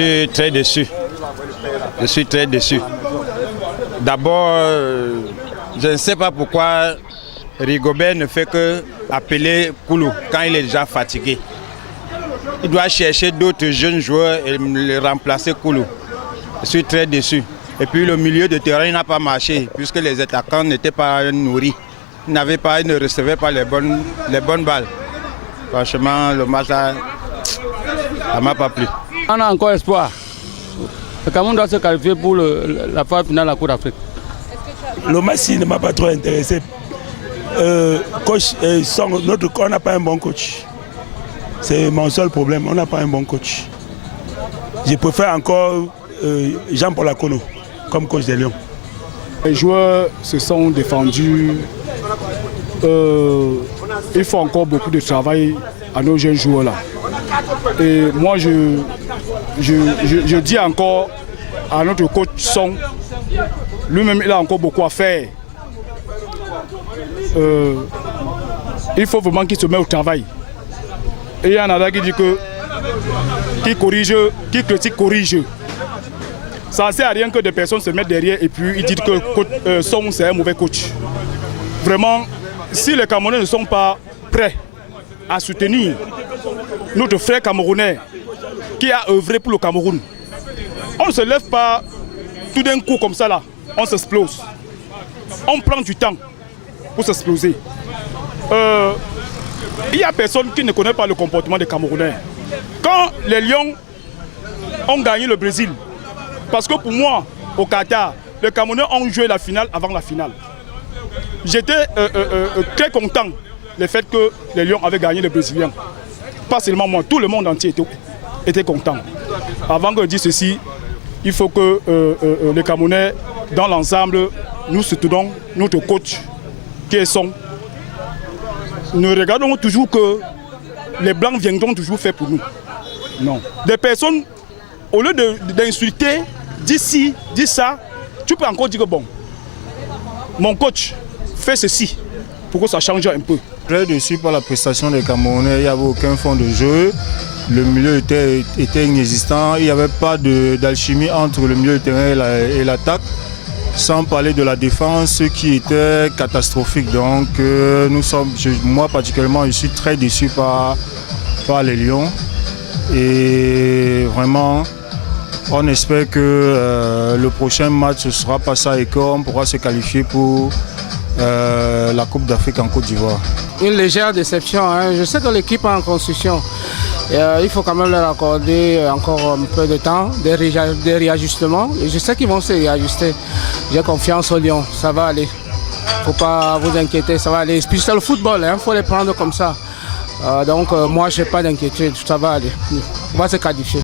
Je suis très déçu. Je suis très déçu. D'abord, je ne sais pas pourquoi Rigobert ne fait que appeler Koulou quand il est déjà fatigué. Il doit chercher d'autres jeunes joueurs et le remplacer Koulou. Je suis très déçu. Et puis le milieu de terrain n'a pas marché puisque les attaquants n'étaient pas nourris. Ils ne recevaient pas les bonnes balles. Franchement, le match là, ça ne m'a pas plu. On a encore espoir. Le Cameroun doit se qualifier pour la phase finale de la Coupe d'Afrique. Le match ne m'a pas trop intéressé. Coach, on n'a pas un bon coach. C'est mon seul problème, on n'a pas un bon coach. Je préfère encore Jean-Paul Akono comme coach des Lions. Les joueurs se sont défendus. Il faut encore beaucoup de travail à nos jeunes joueurs là. Et moi je dis encore à notre coach Song, lui-même il a encore beaucoup à faire. Il faut vraiment qu'il se mette au travail. Et il y en a qui dit que qui critique corrige. Ça ne sert à rien que des personnes se mettent derrière et puis ils disent que Song c'est un mauvais coach. Vraiment, si les Camerounais ne sont pas prêts à soutenir notre frère camerounais qui a œuvré pour le Cameroun, on ne se lève pas tout d'un coup comme ça là, on s'explose. On prend du temps pour s'exploser. Il n'y a personne qui ne connaît pas le comportement des Camerounais. Quand les Lions ont gagné le Brésil, parce que pour moi, au Qatar, les Camerounais ont joué la finale avant la finale. J'étais très content du fait que les Lions avaient gagné les Brésiliens. Pas seulement moi, tout le monde entier était content. Avant que je dise ceci, il faut que les Camerounais, dans l'ensemble, nous soutenons notre coach qui est Song. Nous regardons toujours que les Blancs viendront toujours faire pour nous. Non. Des personnes, au lieu d'insulter, dire ci, dire ça, tu peux encore dire que bon, mon coach fait ceci pour que ça change un peu. Très déçu par la prestation des Camerounais, il n'y avait aucun fond de jeu. Le milieu était inexistant, il n'y avait pas d'alchimie entre le milieu de terrain et l'attaque. Sans parler de la défense qui était catastrophique. Donc moi particulièrement, je suis très déçu par les Lions. Et vraiment, on espère que le prochain match ce sera Passa et on pourra se qualifier pour la Coupe d'Afrique en Côte d'Ivoire. Une légère déception, hein. Je sais que l'équipe est en construction. Il faut quand même leur accorder encore un peu de temps, des réajustements. Et je sais qu'ils vont se réajuster. J'ai confiance aux Lions, ça va aller. Il ne faut pas vous inquiéter, ça va aller. Puis c'est le football, il faut les prendre comme ça. Donc moi, je n'ai pas d'inquiétude, ça va aller. On va se qualifier.